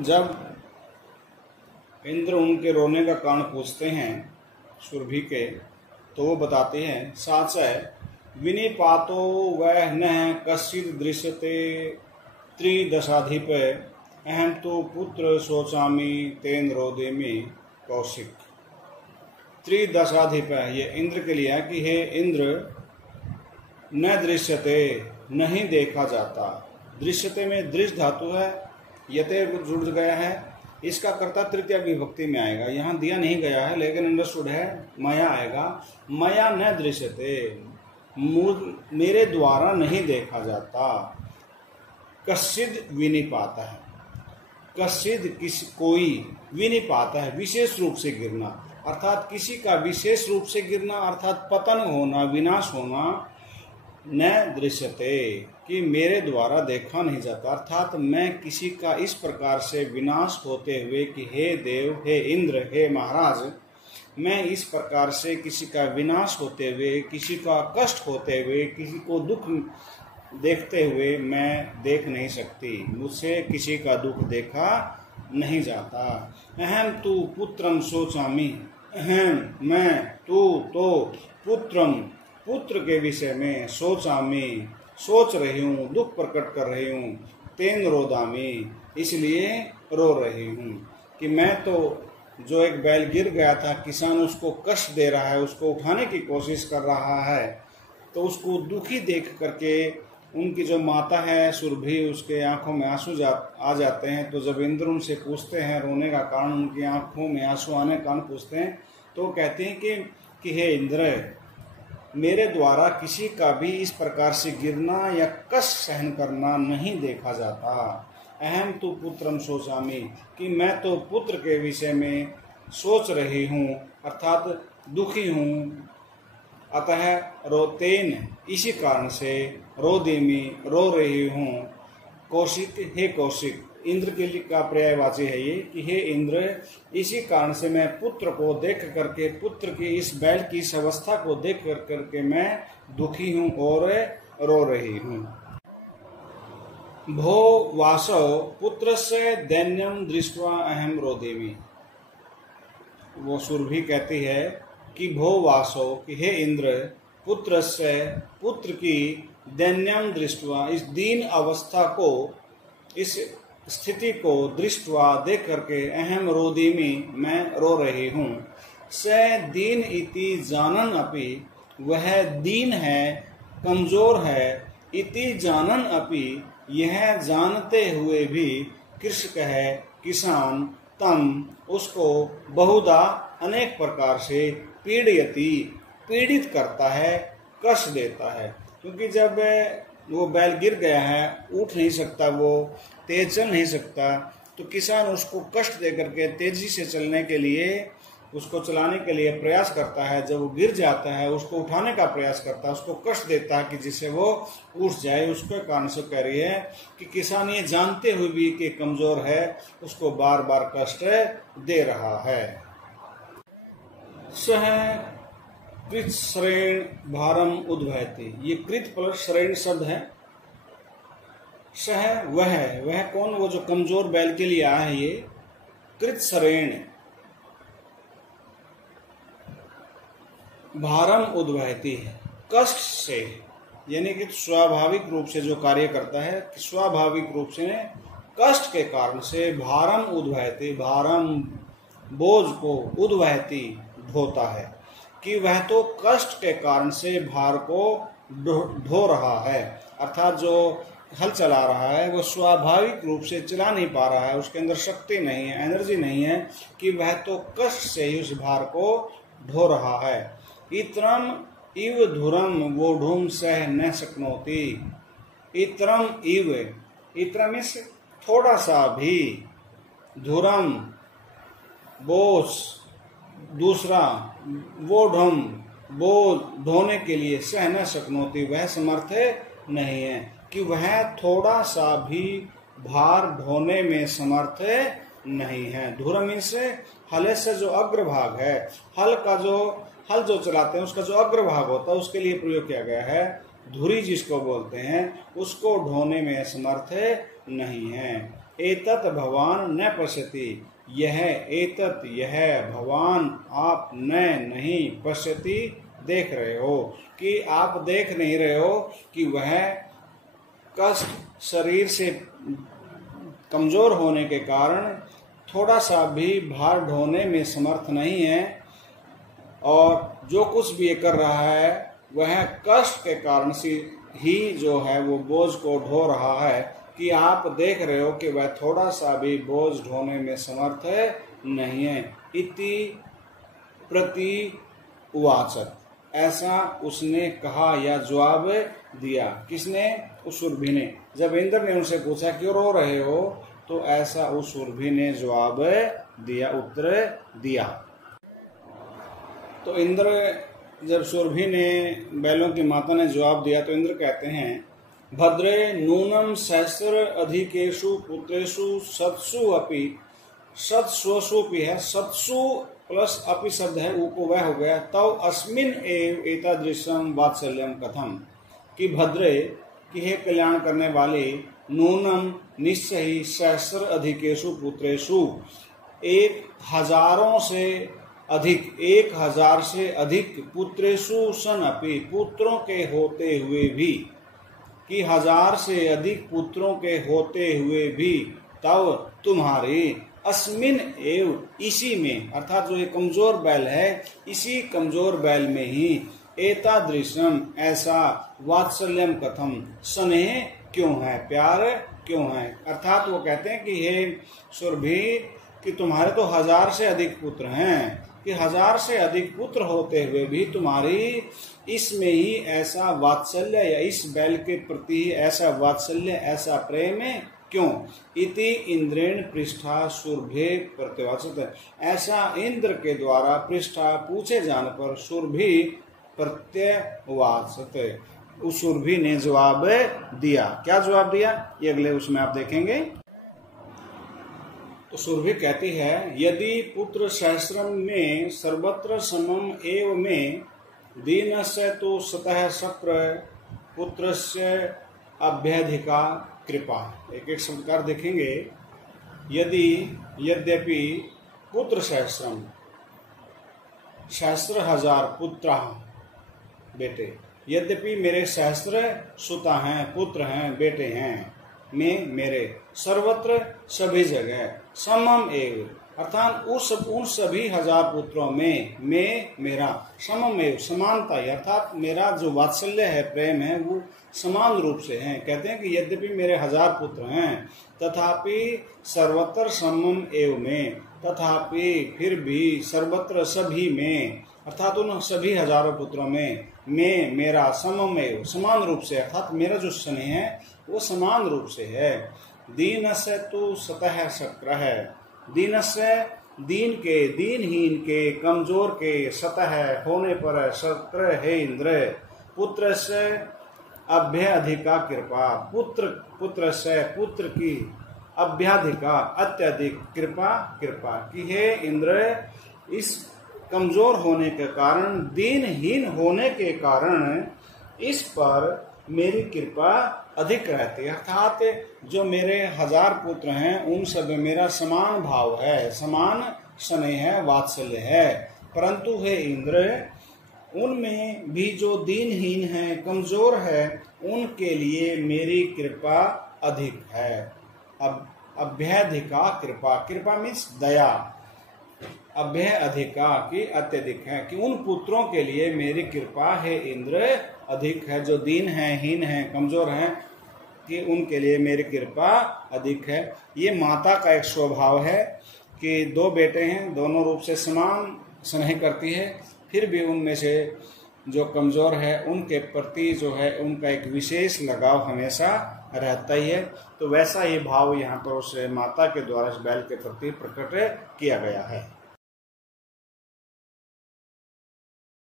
जब इंद्र उनके रोने का कारण पूछते हैं सुरभि के, तो वो बताते हैं साच विनिपातो वह न कश्चित् दृश्यते त्रिदशाधिप अहम तो पुत्र शोचामि तेन रोदेमि कौशिक। त्रिदशाधिप ये इंद्र के लिए है कि हे इंद्र, न दृश्यते नहीं देखा जाता। दृश्यते में दृश्य धातु है, यते जुड़ गया है, इसका कर्ता तृतीय विभक्ति में आएगा। यहाँ दिया नहीं गया है लेकिन अंडरस्टूड है, मया आएगा। मया न दृश्यते, मेरे द्वारा नहीं देखा जाता। कश्चिद विनिपाता है, कश्चिद किसी कोई, विनिपाता है विशेष रूप से गिरना, अर्थात किसी का विशेष रूप से गिरना अर्थात पतन होना, विनाश होना। न दृश्यते कि मेरे द्वारा देखा नहीं जाता, अर्थात मैं किसी का इस प्रकार से विनाश होते हुए कि हे देव, हे इंद्र, हे महाराज, मैं इस प्रकार से किसी का विनाश होते हुए, किसी का कष्ट होते हुए, किसी को दुख देखते हुए मैं देख नहीं सकती। मुझसे किसी का दुख देखा नहीं जाता। अहम तु पुत्रम शोचामि, अहम मैं, तू तो, पुत्रम पुत्र के विषय में, शोचामि सोच रही हूँ, दुख प्रकट कर रही हूँ, तेन रोदामि इसलिए रो रही हूँ कि मैं तो जो एक बैल गिर गया था, किसान उसको कष्ट दे रहा है, उसको उठाने की कोशिश कर रहा है, तो उसको दुखी देख करके उनकी जो माता है सुरभि, उसके आंखों में आंसू आ जाते हैं। तो जब इंद्र उनसे पूछते हैं रोने का कारण, उनकी आंखों में आंसू आने का कारण पूछते हैं, तो कहते हैं कि हे इंद्र, मेरे द्वारा किसी का भी इस प्रकार से गिरना या कष्ट सहन करना नहीं देखा जाता। अहम तो पुत्रम शोचामि कि मैं तो पुत्र के विषय में सोच रही हूँ, अर्थात दुखी हूँ। अतः रोतेन इसी कारण से रोदेमी रो रही हूँ। कौशिक हे कौशिक, इंद्र के लिए का पर्यायवाची है ये कि हे इंद्र, इसी कारण से मैं पुत्र को देख करके, पुत्र की इस बैल की इस अवस्था को देख करके मैं दुखी हूँ और रो रही हूँ। भो वासव पुत्रस्य दैन्यम दृष्ट्वा अहम रोदेमि। वो सुरभि कहती है कि भो वासव कि हे इंद्र, पुत्रस्य पुत्र की दैन्यम दृष्ट्वा इस दीन अवस्था को, इस स्थिति को दृष्ट्वा देख करके अहम रोदेमि मैं रो रही हूँ। स दीन इति जानन अपि वह दीन है, कमजोर है, इति जानन अपि यह जानते हुए भी, कृषक है किसान, तम उसको बहुधा अनेक प्रकार से पीड़यति पीड़ित करता है, कष्ट देता है। क्योंकि जब वो बैल गिर गया है, उठ नहीं सकता, वो तेज चल नहीं सकता, तो किसान उसको कष्ट दे करके तेजी से चलने के लिए, उसको चलाने के लिए प्रयास करता है। जब वो गिर जाता है उसको उठाने का प्रयास करता है, उसको कष्ट देता है कि जिससे वो उठ जाए। उसके कारण से कह रही है कि किसान ये जानते हुए भी कि कमजोर है, उसको बार बार कष्ट दे रहा है। सह कृत श्रेण भारम उद्भयति, ये कृत प्लस श्रेण शब्द है। सह वह कौन, वो जो कमजोर बैल के लिए आया है। ये कृत श्रेण भारम उद्भयति है, कष्ट से, यानी कि स्वाभाविक रूप से जो कार्य करता है, स्वाभाविक रूप से कष्ट के कारण से भारम उद्भयति, भारम बोझ को, उद्भयति ढोता है, कि वह तो कष्ट के कारण से भार को ढो रहा है। अर्थात जो हल चला रहा है वो स्वाभाविक रूप से चला नहीं पा रहा है, उसके अंदर शक्ति नहीं है, एनर्जी नहीं है, कि वह तो कष्ट से ही उस भार को ढो रहा है। इत्रम इव धुरम वोढुम सह न शक्नोति। इत्रम इव, इत्रम इस थोड़ा सा भी, धुरम बोझ दूसरा, वोढुम बोझ ढोने के लिए, सह न शक्नोति वह समर्थ नहीं है, कि वह थोड़ा सा भी भार ढोने में समर्थ नहीं है। धुरम से हले से जो अग्रभाग है, हल जो चलाते हैं उसका जो अग्रभाग होता है उसके लिए प्रयोग किया गया है। धुरी जिसको बोलते हैं, उसको ढोने में समर्थ नहीं है। एतत् भवान न पश्यति, यह एतत् यह भवान आप न नहीं पश्यति देख रहे हो, कि आप देख नहीं रहे हो कि वह कष्ट शरीर से कमजोर होने के कारण थोड़ा सा भी भार ढोने में समर्थ नहीं है, और जो कुछ भी ये कर रहा है वह कष्ट के कारण से ही जो है वो बोझ को ढो रहा है, कि आप देख रहे हो कि वह थोड़ा सा भी बोझ ढोने में समर्थ नहीं है। इति प्रति उवाचक, ऐसा उसने कहा या जवाब दिया। किसने? उस सुरभि ने। जब इंद्र ने उनसे पूछा क्यों रो रहे हो, तो ऐसा उस सुरभि ने जवाब दिया, उत्तर दिया। तो इंद्र, जब सुरभि ने, बैलों की माता ने जवाब दिया, तो इंद्र कहते हैं भद्रे नूनम सहस्र अधिकेशु पुत्रेशु सत्सु अपि, सत्स्वसु भी है, सत्सु प्लस अपि शब्द है, ऊको वह हो गया, तव अस्मिन एव एतादृशम वात्सल्यम कथम, कि भद्रे, कि हे कल्याण करने वाले, नूनम निश्चय ही, सहस्र अधिकेशु पुत्रेशु, 1000 से अधिक, 1000 से अधिक, पुत्रेशु सन अपि, पुत्रों के होते हुए भी, कि 1000 से अधिक पुत्रों के होते हुए भी, तब तुम्हारे अस्मिन एव, इसी में, अर्थात जो ये कमजोर बैल है, इसी कमजोर बैल में ही, एतादृशम ऐसा, वात्सल्यम कथम, स्नेह क्यों है, प्यार क्यों है। अर्थात वो कहते हैं कि हे सुरभि, कि तुम्हारे तो 1000 से अधिक पुत्र हैं, कि 1000 से अधिक पुत्र होते हुए भी तुम्हारी इसमें ही ऐसा वात्सल्य, या इस बैल के प्रति ऐसा वात्सल्य, ऐसा प्रेम है क्यों। इति इंद्रेण पृष्ठा सुरभि प्रत्युवाचत, ऐसा इंद्र के द्वारा पृष्ठा पूछे जाने पर सुरभि प्रत्युवाचत, उस सुरभि ने जवाब दिया। क्या जवाब दिया, ये अगले उसमें आप देखेंगे। तो सुरभि कहती है यदि पुत्र सहस्रम में सर्वत्र समम एव में, दीनस्य तो सतः शक्र पुत्रस्य अभ्यधिका कृपा। एक एक शब्दकार देखेंगे। यदि, यद्यपि, पुत्र सहस्रम, सहस्र हजार पुत्र बेटे, यद्यपि मेरे सहस्र सुता हैं, पुत्र हैं, बेटे हैं, में मेरे, सर्वत्र सभी जगह, समम एव, अर्थात उन सभी 1000 पुत्रों में, मैं मेरा, समम एव, समानता है, अर्थात मेरा जो वात्सल्य है, प्रेम है, वो समान रूप से है। कहते हैं कि यद्यपि मेरे 1000 पुत्र हैं, तथापि सर्वत्र समम एव में, तथापि फिर भी सर्वत्र सभी में, अर्थात उन सभी 1000 पुत्रों में, मैं मेरा, समम एव, समान रूप से, अर्थात मेरा जो स्नेह है वो समान रूप से है। दीनस्य तो सतः शक्र है, दीनस्य, दीन के, दीनहीन के, कमजोर के, सतः होने पर शक्र है इंद्र, पुत्र से अभ्यधिका कृपा, पुत्र से, पुत्र की, अभ्यधिका अत्यधिक, कृपा कृपा, कि हे इंद्र, इस कमजोर होने के कारण, दीनहीन होने के कारण इस पर मेरी कृपा अधिक रहती है। अर्थात जो मेरे 1000 पुत्र हैं उन सब में मेरा समान भाव है, समान स्नेह है, वात्सल्य है, परंतु हे इंद्र, उनमें भी जो दीनहीन है, कमजोर है, उनके लिए मेरी कृपा अधिक है। अब अभ्यधिका कृपा, कृपा मीन्स दया, अभ्य अधिका की अत्यधिक है, कि उन पुत्रों के लिए मेरी कृपा है इंद्र अधिक है, जो दीन है, हीन है, कमजोर हैं, कि उनके लिए मेरी कृपा अधिक है। ये माता का एक स्वभाव है कि 2 बेटे हैं, दोनों रूप से समान स्नेह करती है, फिर भी उनमें से जो कमजोर है उनके प्रति जो है उनका एक विशेष लगाव हमेशा रहता ही है। तो वैसा ही भाव यहाँ पर उस माता के द्वारा इस बैल के प्रति प्रकट किया गया है।